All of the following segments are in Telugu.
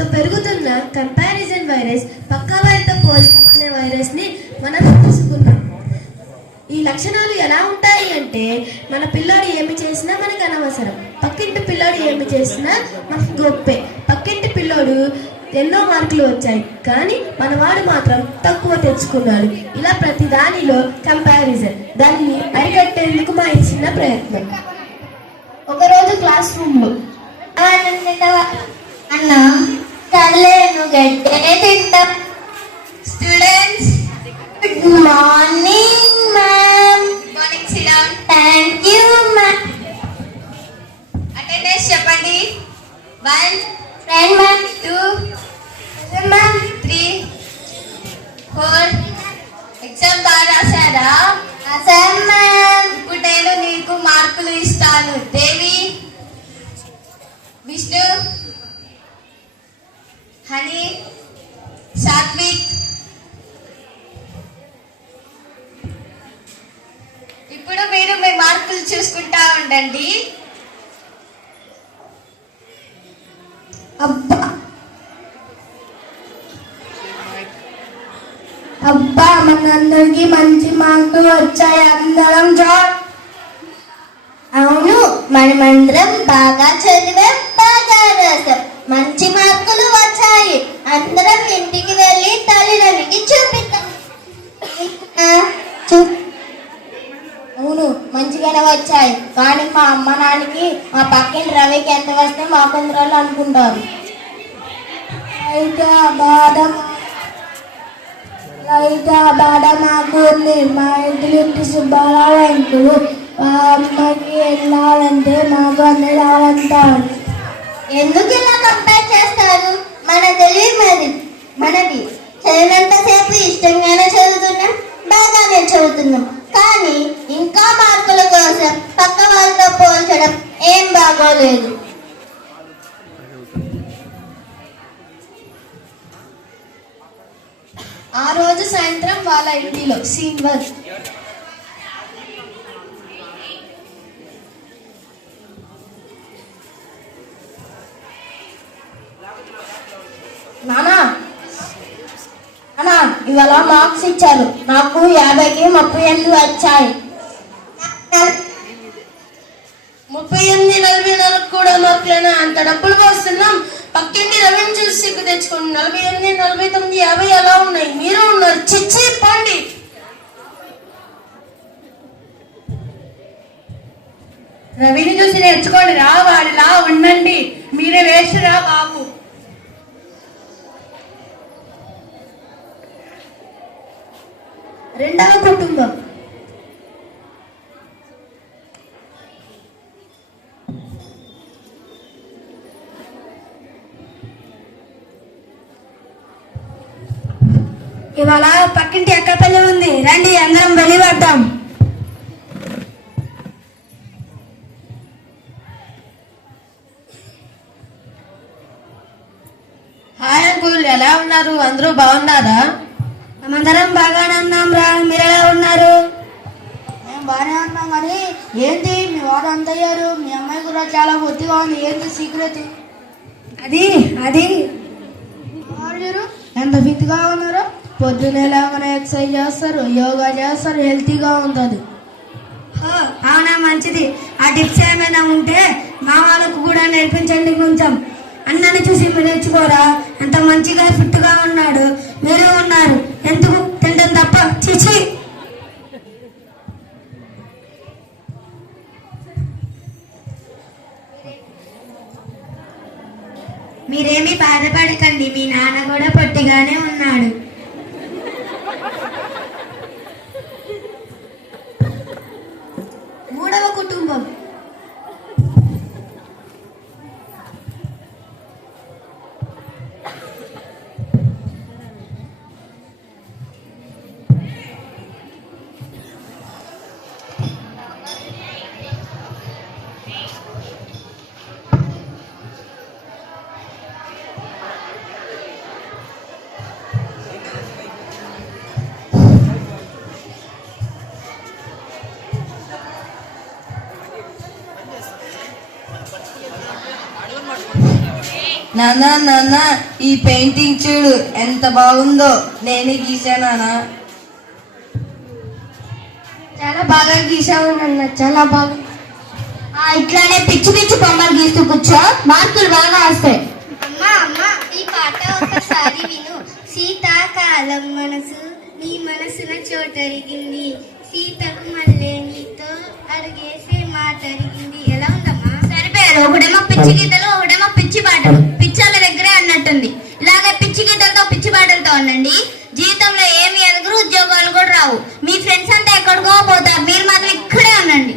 మనతో పెరుగుతున్న కంపారిజన్ వైరస్, పక్క వారితో పోల్చడం అనే వైరస్ని మనం తీసుకున్నాం. ఈ లక్షణాలు ఎలా ఉంటాయి అంటే, మన పిల్లాడు ఏమి చేసినా మనకు అనవసరం, పక్కింటి పిల్లాడు ఏమి చేసినా మనకు గొప్పే. పక్కింటి పిల్లోడు ఎన్నో మార్కులు వచ్చాయి కానీ మనవాడు మాత్రం తక్కువ తెచ్చుకున్నాడు. ఇలా ప్రతి దానిలో కంపారిజన్. దానిని అరికట్టేందుకు మా చిన్న ప్రయత్నం. ఒకరోజు క్లాస్ రూమ్లో అన్న చల్లేను గడ్డే తింటా. Students, good morning ma'am. Morning, SIT down. Thank you ma'am. Attendance చెప్పండి. 1 ఫ్రెండ్ మ్యామ్, 2 మ్యామ్, 3 4. ఎగ్జామ్ బాగా రాశారా? రాశాను మ్యామ్. ఇప్పుడు నేను నీకు మార్కులు ఇస్తాను. దేవి, విష్ణు, హనీ, సాత్విక్, ఇప్పుడు మీరు మీ మార్కులు చూసుకుంటా ఉండండి. అబ్బా మనందరికి మంచి మార్కులు వచ్చాయి. అందరం జాబ్. అవును, మనమందరం బాగా చదివాం, బాగా రాసాం, మంచి మార్కులు వచ్చాయి. అందరం ఇంటికి వెళ్ళి తల్లిదండ్రులకి చూపిద్దాం. అవును, మంచిగానే వచ్చాయి. కానీ మా అమ్మ నాన్నకి మా పక్కింటి రవికి ఎంత వస్తే మాకు అందరాలు అనుకుంటారు. బాధ మాకు ఉంది. మా ఇంటి సుబ్బారావు అంకులు మా అమ్మకి వెళ్ళాలంటే మాకు అన్నీ రావంటారు. ఎందుకు ఇలా కంపేర్ చేస్తారు? మన తెలివి మనది. చదివినంతసేపు ఇష్టంగానే చదువుతున్నాం, బాగానే చదువుతున్నాం. కానీ ఇంకా మార్కుల కోసం పక్క వాళ్ళతో పోల్చడం ఏం బాగోలేదు. ఆ రోజు సాయంత్రం వాళ్ళ ఇంటిలో సీన్ 1. నానా ఇవాళ మార్క్స్ ఇచ్చారు. నాకు 50కి 38 వచ్చాయి. 38, 44 కూడా మార్కులేనా? అంత డబ్బులు పోస్తున్నాం. పక్కింటి రవిని చూసి సిగ్గు తెచ్చుకోండి. 48, 49, 50 ఎలా ఉన్నాయి? మీరు ఉన్నారు. చిచ్చి పండి. రవిని చూసి నేర్చుకోండి రా, వాడిలా ఉండండి. మీరే వేసురా బాబు. రెండవ కుటుంబం. ఇవాళ పక్కింటి అక్క పెళ్లి ఉంది, రండి అందరం వెళ్ళి పడ్డాం. హాయ్ అంకుల్, ఎలా ఉన్నారు? అందరూ బాగున్నారా? మేమందరం బాగానే ఉన్నాం రా. మీరు ఎలా ఉన్నారు? మేము బాగానే ఉన్నాం. కానీ ఏంటి మీ వారు అంత అయ్యారు? మీ అమ్మాయి కూడా చాలా బొత్తిగా ఉంది. ఏంటి సీక్రెట్? అది ఎంత ఫిట్గా ఉన్నారు. పొద్దున్నే లేవగానే ఎక్సర్సైజ్ చేస్తారు, యోగా చేస్తారు, హెల్తీగా ఉంటుంది. అవునా, మంచిది. ఆ టిప్స్ ఏమైనా ఉంటే మా వాళ్ళకు కూడా నేర్పించండి కొంచెం. అన్నని చూసి మీరు నేర్చుకోరా? ఎంత మంచిగా ఫిట్గా ఉన్నాడు. మీరు ఉన్నారు, ఎందుకు తింటాం తప్ప. చిచి. మీరేమీ బాధపడకండి, మీ నాన్న కూడా పొట్టిగానే ఉన్నాడు. మూడవ కుటుంబం. నాన్న ఈ పెయింటింగ్ చూడు ఎంత బాగుందో, నేనే గీసానా? చాలా బాగా గీసావు నాన్న, చాలా బాగా. ఇట్లానే పిచ్చి పిచ్చి బొమ్మలు గీస్తూ కూర్చో, మార్కులు బాగా వస్తాయి. అమ్మా అమ్మా ఈ పాట ఒకసారి విను. శీతాకాలం మనసు నీ మనసున చోటరిగింది, సీతకు మళ్ళీ నీతో అడిగేసే మాట అరిగింది. ఎలా ఉందమ్మా? సరిపోయారు. ఒకడేమో పిచ్చి గీతలు, ఒకడేమో పిచ్చి పాటలు. పిచ్చాల దగ్గరే అన్నట్టుంది. ఇలాగే పిచ్చి గీతలతో పిచ్చి పాటలతో ఉండండి, జీవితంలో ఏమి ఎదుగురు, ఉద్యోగాలు కూడా రావు. మీ ఫ్రెండ్స్ అంతా ఎక్కడికో పోతారు, మీరు మాత్రం ఇక్కడే ఉండండి.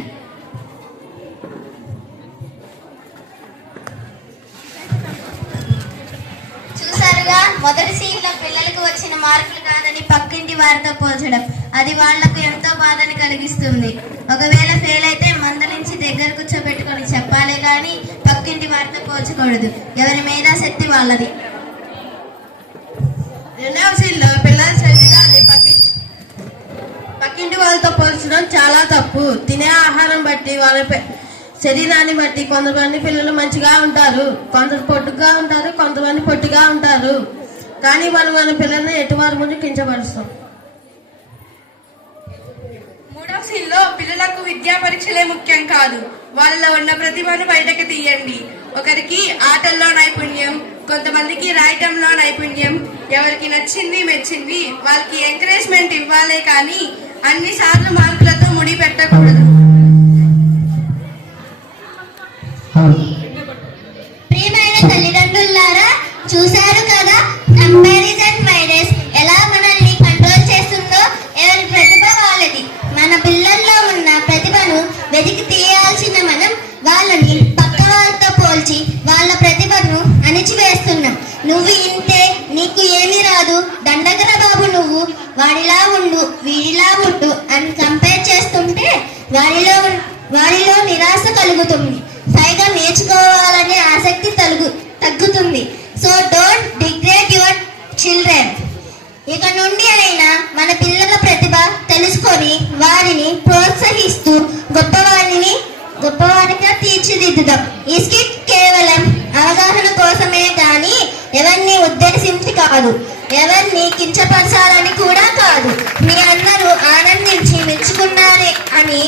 చూసారుగా, మొదటి సీన్ లో పిల్లలకు వచ్చిన మార్కులు కాదని పక్కింటి వారితో పోల్చడం, అది వాళ్లకు ఎంతో బాధని కలిగిస్తుంది. ఒకవేళ ఫెయిల్ అయితే మందలించి దగ్గర కూర్చోబెట్టుకొని చెప్పాలే గాని పక్కింటి వారితో పోల్చకూడదు. ఎవరి మీద శక్తి వాళ్ళది. రెండవ సీన్ లో పిల్లల శరీరాన్ని పక్కింటి వాళ్ళతో పోల్చడం చాలా తప్పు. తినే ఆహారం బట్టి వాళ్ళ శరీరాన్ని బట్టి కొంతమంది పిల్లలు మంచిగా ఉంటారు, కొందరు పొట్టుగా ఉంటారు, కొంతమంది పొట్టిగా ఉంటారు. కానీ మన పిల్లల్ని ఎటువారి ముందు కించపరుస్తాం. మూడవ సీన్ లో పిల్లలకు విద్యా పరీక్షలే ముఖ్యం కాదు, వాళ్ళలో ఉన్న ప్రతిభను బయటకు తీయండి. ఒకరికి ఆటల్లో నైపుణ్యం, కొంతమందికి రాయటంలో నైపుణ్యం. ఎవరికి నచ్చింది మెచ్చింది వాళ్ళకి ఎంకరేజ్మెంట్ ఇవ్వాలే కానీ అన్ని సార్లు మార్కులతో ముడి పెట్టకూడదు. ప్రియమైన తల్లిదండ్రులారా, చూశారు కదా కంపారిజన్ వైరస్ ఎలా మనల్ని కంట్రోల్ చేస్తుందో. ఎవరి ప్రతిభ వాళ్ళది. మన పిల్లల్లో ఉన్న ప్రతిభను వెతికి తీయాల్సిన మనం వాళ్ళని పక్క వాళ్ళతో పోల్చి వాళ్ళ ప్రతిభను అణిచివేస్తున్నాం. నువ్వు ఇంతే, నీకు ఏమీ రాదు, దండగర బాబు, నువ్వు వాడిలా ఉండు, వీడిలా ఉండు అని కంపేర్ చేస్తుంటే వారిలో నిరాశ కలుగుతుంది. పైగా నేర్చుకోవాలనే ఆసక్తి తగ్గుతుంది. So don't degrade your children. ఇక నుండి అయినా మన పిల్లల ప్రతిభ తెలుసుకొని వారిని ప్రోత్సహిస్తూ గొప్పవారిగా తీర్చిదిద్దుదాం. ఈ స్కిట్ కేవలం అవగాహన కోసమే కానీ ఎవరిని ఉద్దేశించి కాదు, ఎవరిని కించపరచాలని కూడా కాదు. మీ అందరూ ఆనందించి మెచ్చుకున్నారే అని